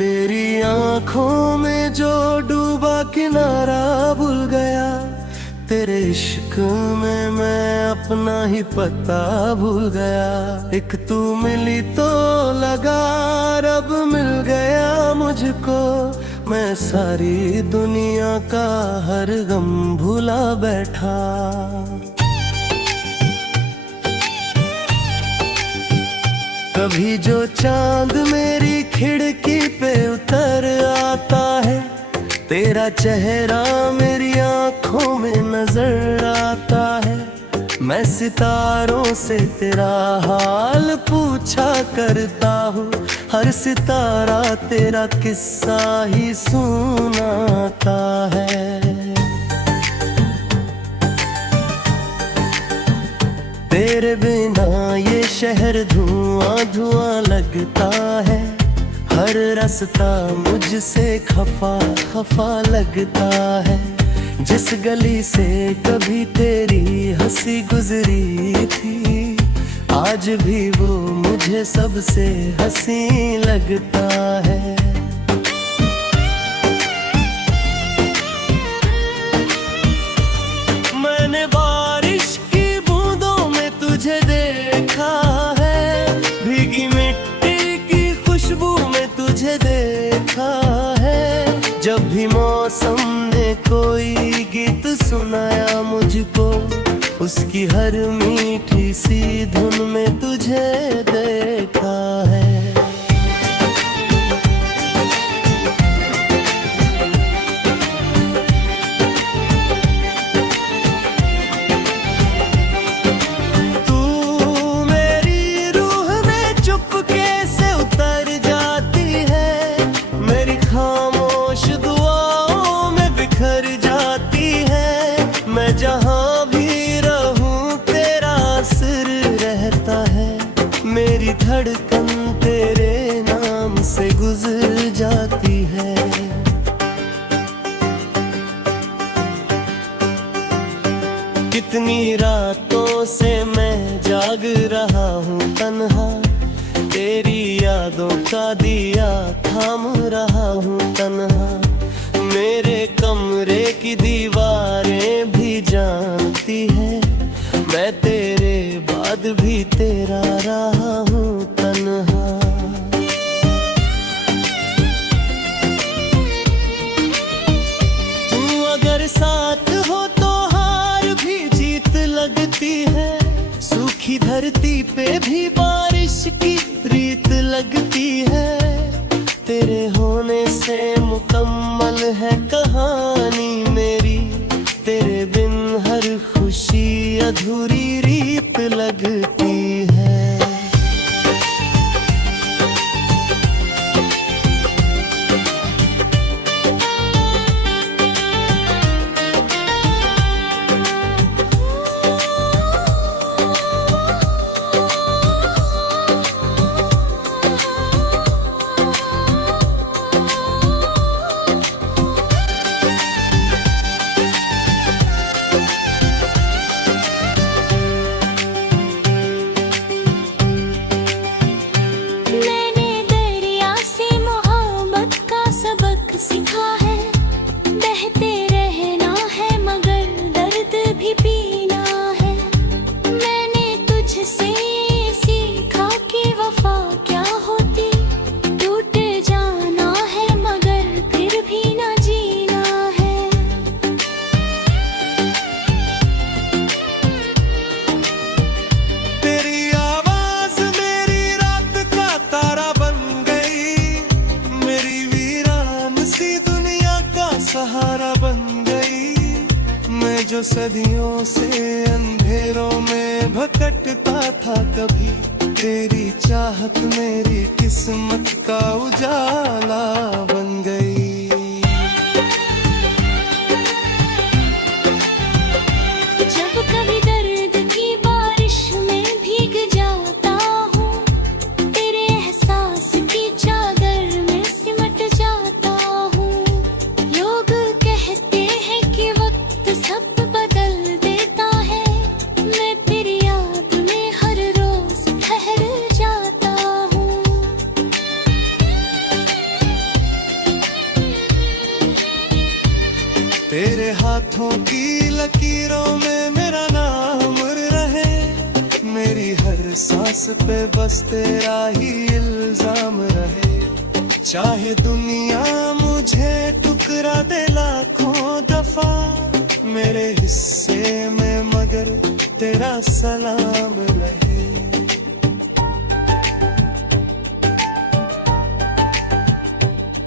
तेरी आंखों में जो डूबा किनारा भूल गया, तेरे इश्क में मैं अपना ही पता भूल गया। एक तू मिली तो लगा रब मिल गया मुझको, मैं सारी दुनिया का हर गम भुला बैठा। कभी जो चांद मेरी खिड़की पे उतर आता है, तेरा चेहरा मेरी आंखों में नजर आता है। मैं सितारों से तेरा हाल पूछा करता हूँ, हर सितारा तेरा किस्सा ही सुनाता है। तेरे बिना ये शहर धुआं धुआं लगता है, हर रास्ता मुझसे खफा खफा लगता है। जिस गली से कभी तेरी हंसी गुजरी थी, आज भी वो मुझे सबसे हंसी लगता है। मैंने बारिश की बूंदों में तुझे देखा है, भीगी मिट्टी की खुशबू में तुझे देखा है। जब भी मौसम ने कोई गीत सुनाया मुझको, उसकी हर मीठी सी धुन में तुझे देखा है। तू मेरी रूह में चुपके से उतर जाती है, मेरी खामोश दुआओं में बिखर जाती है। मैं जहाँ भी रहूं तेरा असर रहता है, मेरी धड़कन तेरे नाम से गुजर जाती है। कितनी रातों से मैं जाग रहा हूँ तन्हा, तेरी यादों का दिया थाम रहा हूँ तन्हा। मेरे कमरे की दीवारें भी जानती है, मैं तेरे बाद भी तेरा रहा हूँ तन्हा। तू अगर साथ हो तो हार भी जीत लगती है, सूखी धरती पे भी बारिश की रीत लगती है। तेरे होने से मुकम्मल है कहानी मेरी, तेरे बिन हर खुशी अधूरी रीत लगती है। सहारा बन गई मैं, जो सदियों से अंधेरों में भटकता था कभी, तेरी चाहत मेरी किस्मत का उजाला बन गई। जब कभी दर्द की बारिश में भीग जाता हूँ, तेरे एहसास की चादर में सिमट जाता हूँ। लोग कहते हैं कि वक्त सब बदल देता है, मैं तेरी याद में हर रोज ठहर जाता हूँ। तेरे हाथों की लकीरों में मेरा नाम रहे, मेरी हर सांस पे बस तेरा ही इल्जाम रहे। चाहे दुनिया मुझे टुकरा दे लाखों दफा, मेरे हिस्से में मगर तेरा सलाम रहे।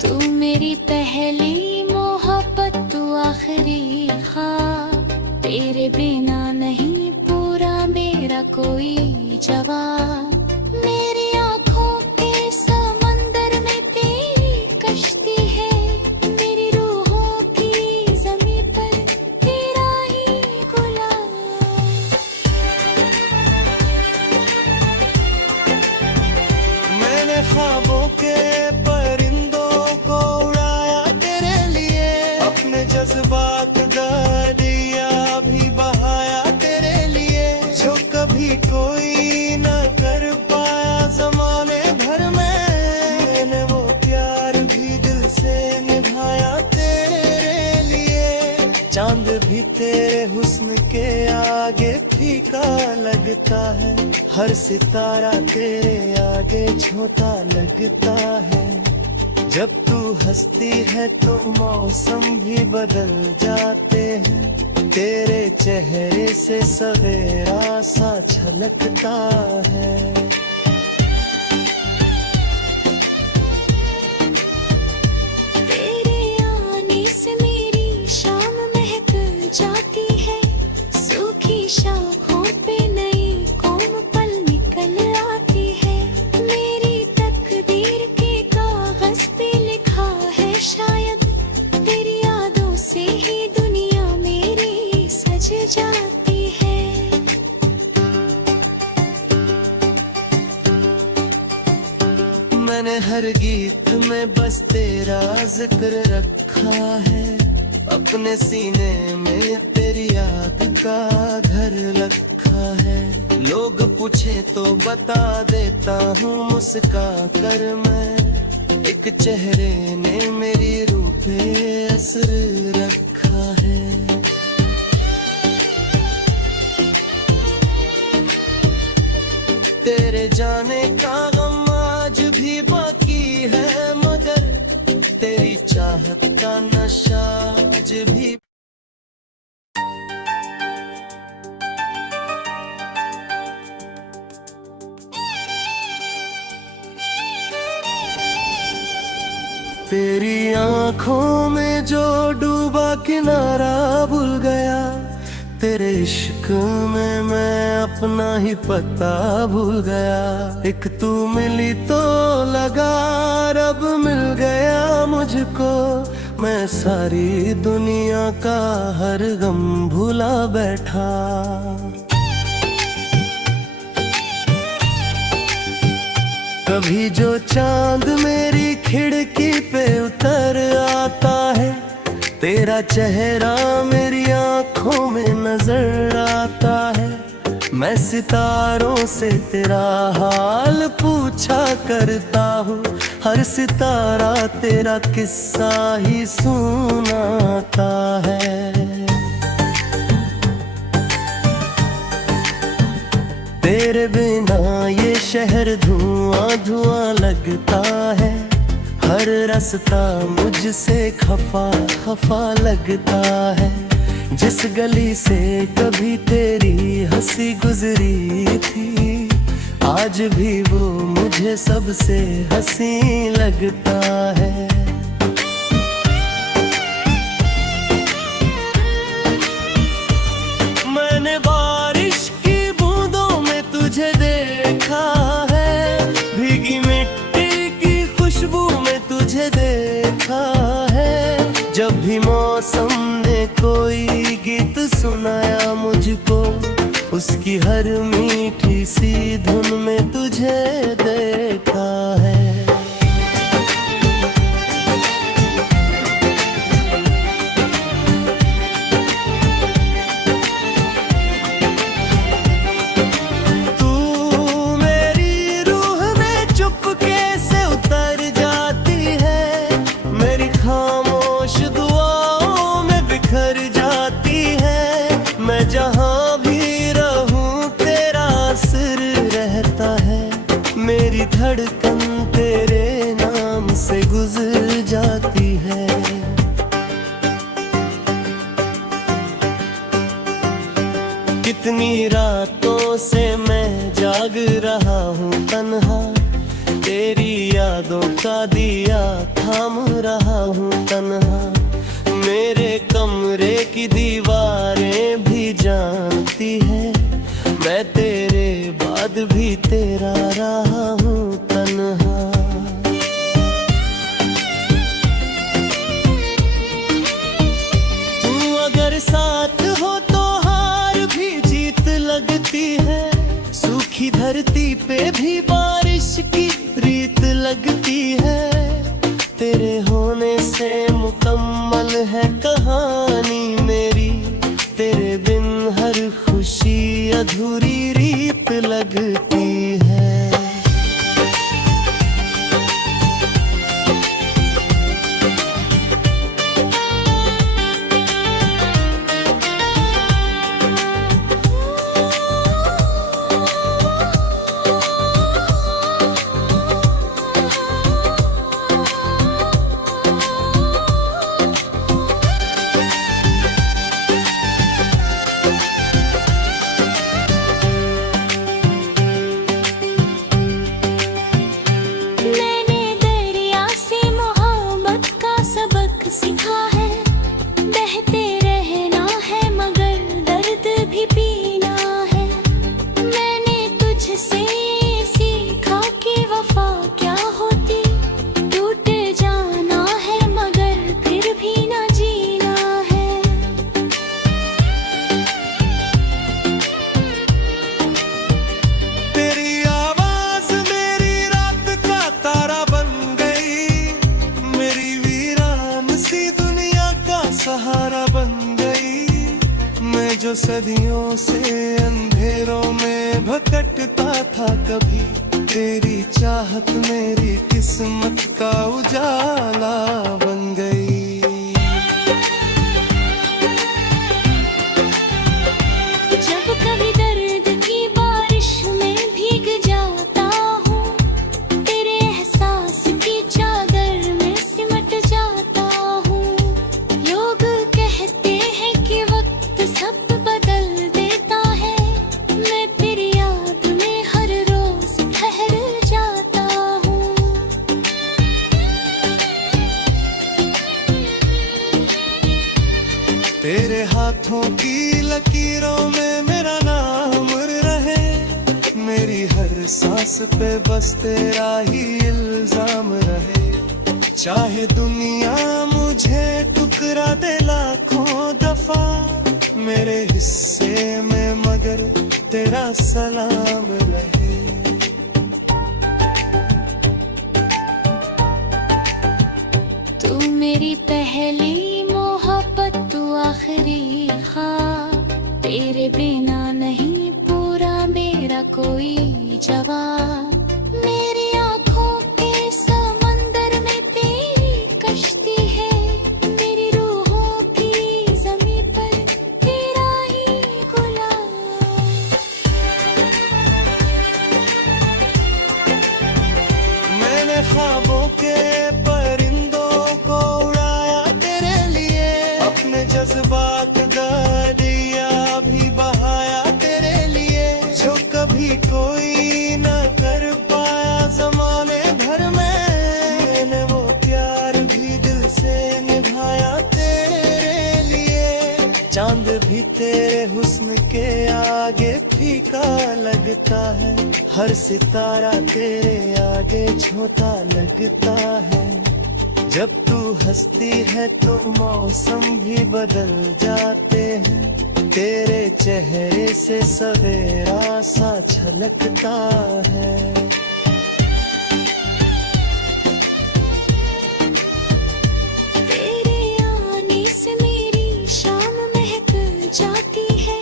तू मेरी पहली मोहब्बत, तू आखिरी ख्वाब, तेरे बिना नहीं पूरा मेरा कोई जवाब। मेरी आँखों के समंदर में तेरी कश्ती है, मेरी रूहों की ज़मीं पर तेरा ही गुलाब। मैंने ख्वाबों के परिंदों को उड़ाया तेरे लिए, अपने जज्बात का दिया भी बहाया तेरे लिए। जो कभी कोई न कर पाया ज़माने भर में, मैंने वो प्यार भी दिल से निभाया तेरे लिए। चांद भी तेरे हुस्न के आगे फीका लगता है, हर सितारा तेरे आगे छोटा लगता है। जब तू हंसती है तो मौसम भी बदल जाते हैं, तेरे चेहरे से सवेरा सा झलकता है। तेरे आने से मेरी शाम महक जाती है, सूखी शाखों पे नई कोमल निकल आती है। मेरी तकदीर के कागज पे लिखा है शायद, तेरी यादों से ही दुनिया मेरी सज जाती है। मैंने हर गीत में बस तेरा जिक्र रखा है, अपने सीने में तेरी याद का घर रखा है। लोग पूछे तो बता देता हूँ मुस्का कर मैं, एक चेहरे ने मेरी रूह पे असर रखा है। तेरे जाने का गम आज भी बाकी है, मगर तेरी चाहत का नशा आज भी। तेरी आंखों में जो डूबा किनारा भूल गया, तेरे इश्क में मैं अपना ही पता भूल गया। एक तू मिली तो लगा रब मिल गया मुझको, मैं सारी दुनिया का हर गम भुला बैठा। कभी जो चांद मेरी खिड़की पे उतर आता है, तेरा चेहरा मेरी आंखों में नजर आता है। मैं सितारों से तेरा हाल पूछा करता हूँ, हर सितारा तेरा किस्सा ही सुनाता है। तेरे बिना ये शहर धुआं धुआं लगता है, हर रास्ता मुझसे खफा खफा लगता है। जिस गली से कभी तेरी हंसी गुजरी थी, आज भी वो मुझे सबसे हंसी लगता है। मैंने बारिश की बूंदों में तुझे देखा है, भीगी मिट्टी की खुशबू में तुझे देखा है। जब भी मौसम ने कोई गीत सुनाया मुझको, उसकी हर मीठी सी धुन में तुझे देखा है। तू मेरी रूह में चुपके से उतर जाती है, मेरी खामोश दुआओं में बिखर बिखर जाती है। मैं जहाँ भी रहूं तेरा असर रहता है। मेरी धड़कन तेरे नाम से गुजर जाती है। कितनी रातों से मैं जाग रहा हूँ तन्हा, तेरी यादों का दिया थाम रहा हूँ तन्हा। मेरे कमरे की दीवारें भी जानती है, मैं तेरे बाद भी तेरा रहा हूँ तन्हा। तू अगर साथ हो तो हार भी जीत लगती है। सूखी धरती पे भी बारिश की रीत लगती है। तेरे होने से मुकम्मल है कहानी मेरी, तेरे बिन हर खुशी अधूरी रीत लगती है। सीखा है बहते रहना है मगर दर्द भी पीना है। मैंने तुझसे सीखा कि वफा क्या होती, टूट जाना है मगर फिर भी ना जीना है। तेरी आवाज मेरी रात का तारा बन गई, मेरी सी दुनिया का सहारा बन गई। मैं जो सदियों से अंधेरों में भटकता था कभी, तेरी चाहत मेरी किस्मत का उजाला बन गई। जब कभी दर्द की बारिश में भीग जाता हूँ, तेरे एहसास की चादर में सिमट जाता। सब बदल देता है, मैं तेरी याद में हर रोज ठहर जाता हूँ। तेरे हाथों की लकीरों में मेरा नाम रहे, मेरी हर सांस पे बस तेरा ही इल्जाम रहे। चाहे दुनिया मुझे ठुकरा दे लाखों दफा, मेरे हिस्से में मगर तेरा सलाम रहे। तू मेरी पहली मोहब्बत, तू आखिरी ख्वाब, तेरे बिना नहीं पूरा मेरा कोई जवाब। मेरी आँखों के समंदर में तेरी कश्ती है, मेरी रूहों की ज़मीं पर तेरा ही गुलाब। मैंने ख्वाबों के परिंदों को उड़ाया तेरे लिए, अपने जज्बात का दिया भी बहाया तेरे लिए। जो कभी कोई न कर पाया ज़माने भर में, मैंने वो प्यार भी दिल से निभाया तेरे लिए। चांद भी तेरे हुस्न के आगे फीका लगता है, हर सितारा तेरे आगे छोटा लगता है। जब तू हंसती है तो मौसम भी बदल जाते हैं, तेरे चेहरे से सवेरा सा छलकता है। तेरे आने से मेरी शाम महक जाती है,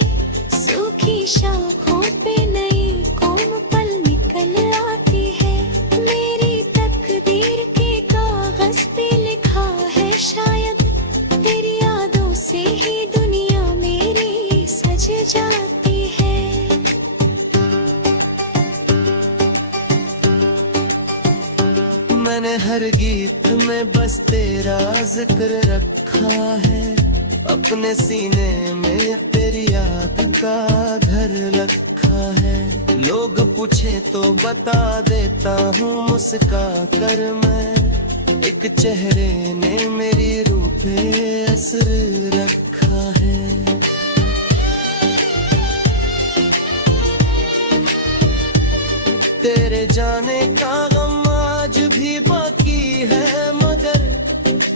सूखी शाखों पे नई कोमल निकल आती है। मेरी तकदीर के कागज पे लिखा है शायद, तेरी यादों से ही बस तेरा जिक्र रखा है, अपने सीने में तेरी याद का घर रखा है। लोग पूछे तो बता देता हूँ मुस्का कर मैं, एक चेहरे ने मेरी रूह पे असर रखा है। तेरे जाने का गम आज भी बाकी है, मगर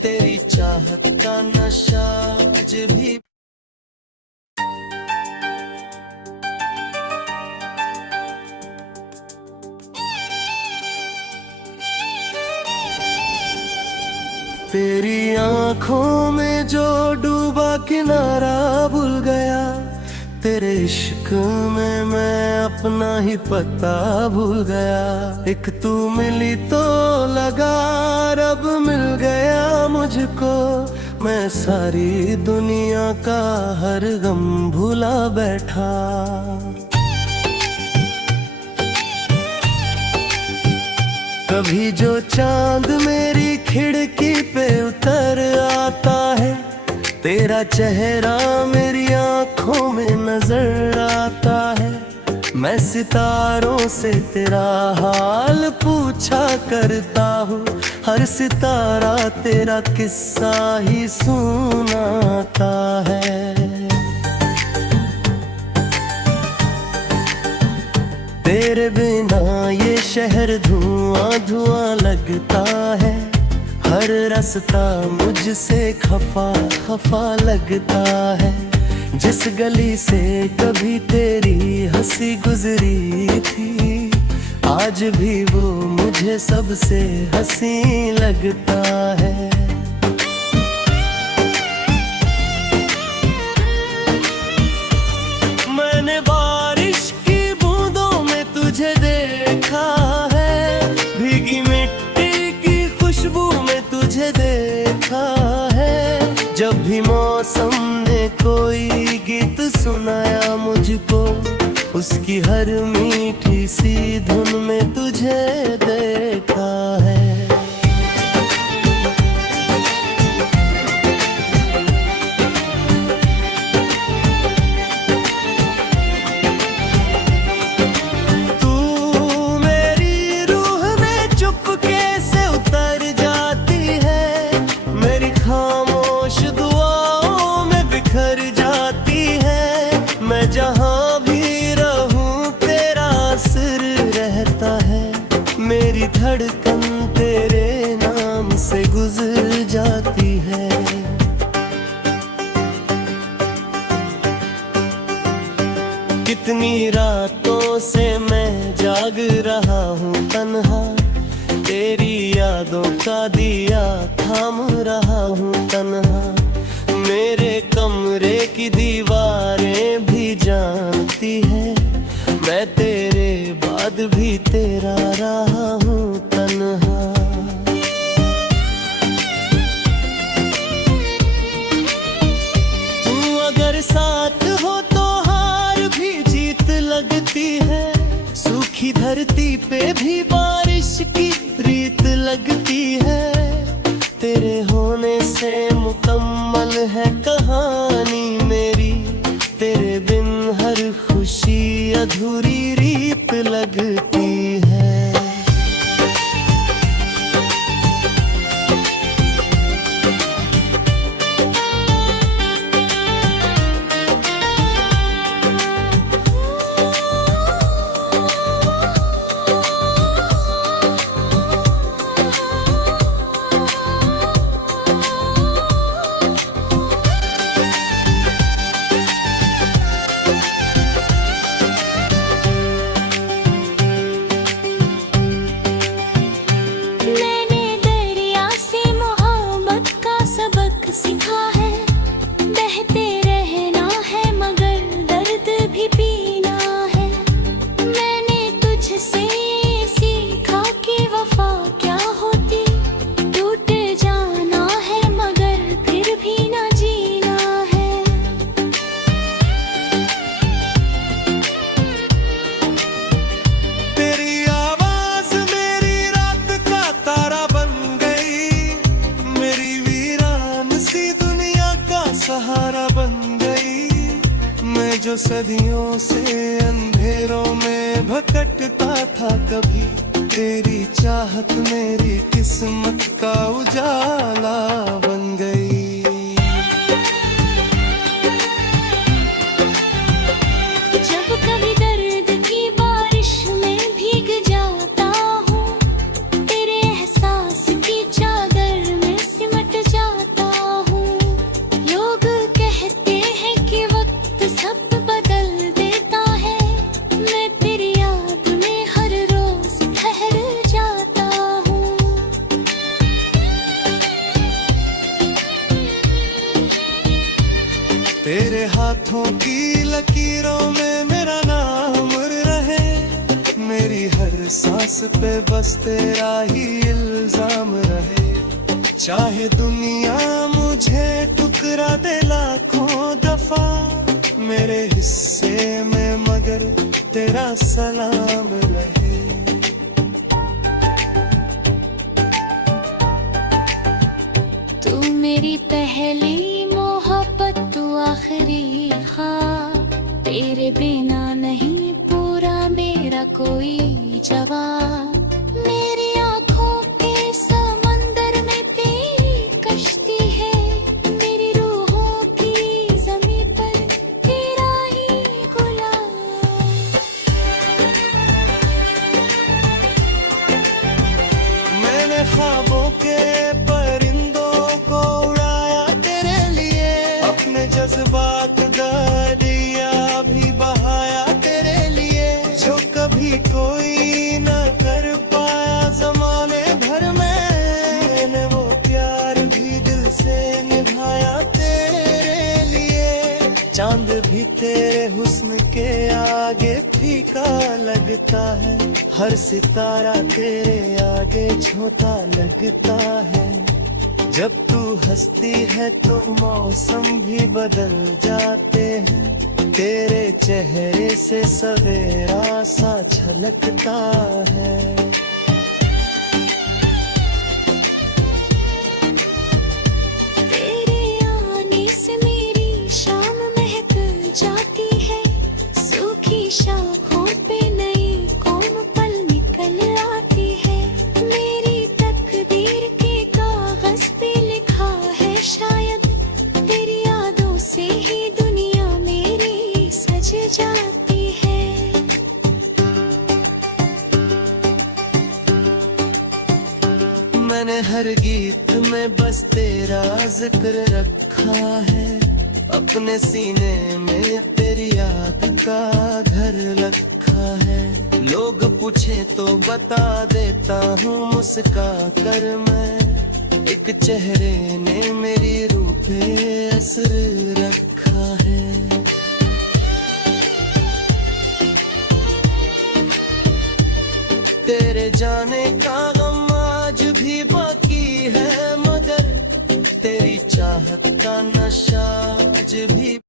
तेरी चाहत का नशा आज भी। तेरी आंखों में जो डूबा किनारा भूल गया, तेरे इश्क में मैं अपना ही पता भूल गया। एक तू मिली तो लगा रब मिल गया मुझको, मैं सारी दुनिया का हर गम भुला बैठा। कभी जो चांद मेरी खिड़की पे उतर आता है, तेरा चेहरा मेरी आंखों में नजर आता है। मैं सितारों से तेरा हाल पूछा करता हूँ, हर सितारा तेरा किस्सा ही सुनाता है। तेरे बिना ये शहर धुआं धुआं लगता है, हर रास्ता मुझसे खफा खफा लगता है। जिस गली से कभी तेरी हंसी गुजरी थी, आज भी वो मुझे सबसे हंसी लगता है। मैंने बारिश की बूंदों में तुझे देखा है, भीगी मिट्टी की खुशबू में तुझे देखा है। जब भी मौसम ने कोई गीत सुनाया मुझको, उसकी हर मीठी सी धुन में तुझे देखा है। तू मेरी रूह में चुपके से उतर जाती है, मेरी खामोश दुआओं में बिखर जाती है। मैं जहाँ भी रहूं तेरा असर रहता है, मेरी धड़कन तेरे नाम से गुजर जाती है। कितनी रातों से मैं जाग रहा हूँ तन्हा, तेरी यादों का दिया थाम रहा हूँ तन्हा। मेरे कमरे की दीवारें भी जानती है, मैं तेरे बाद भी तेरा रहा हूँ तन्हा। तू अगर साथ हो तो हार भी जीत लगती है, सूखी धरती पे भी बारिश की रीत लगती है। तेरे होने से मुकम्मल है कहानी मेरी, तेरे बिन हर खुशी अधूरी रीत लगती है। तारा बन गई। मैं जो सदियों से अंधेरों में भटकता था कभी, तेरी चाहत मेरी किस्मत का उजाला बन गई। जब कभी दर्द की बारिश में भीग जाता हूँ, तेरे एहसास की चादर में सिमट जाता हूँ। लोग कहते हैं कि वक्त सब बदल देता है, मैं तेरी याद में हर रोज ठहर जाता हूँ। तेरे हाथों की लकीरों में मेरा नाम रहे, मेरी हर सांस पे बस तेरा ही इल्जाम रहे। चाहे दुनिया मुझे ठुकरा दे लाखों दफा, मेरे हिस्से में मगर तेरा सलाम रहे। तू मेरी पहली मोहब्बत, तू आखिरी ख्वाब, तेरे बिना नहीं पूरा मेरा कोई जवाब। मेरी आँखों के समंदर में तेरी कश्ती है, मेरी रूहों की ज़मीं पर तेरा ही गुलाब। मैंने ख्वाबों के परिंदों को उड़ाया तेरे लिए, अपने जज्बात का दिया भी बहाया तेरे लिए। जो कभी कोई न कर पाया ज़माने भर में, मैंने वो प्यार भी दिल से निभाया तेरे लिए। चांद भी तेरे हुस्न के आगे फीका लगता है, हर सितारा तेरे आगे छोटा लगता है। जब तू हंसती है तो मौसम भी बदल जाते हैं, तेरे चेहरे से सवेरा सा झलकता है। तेरे आने से मेरी शाम महक जाती है, सूखी शाखों पे नई कोमल निकल आती है। मेरी तकदीर के कागज पे लिखा है शायद, तेरी यादों से ही दुनिया मेरी सज जाती है। मैंने हर गीत में बस तेरा जिक्र रखा है, अपने सीने में तेरी याद का घर रखा है। लोग पूछे तो बता देता हूँ मुस्का कर मैं, एक चेहरे ने मेरी रूह पे असर रखा है। तेरे जाने का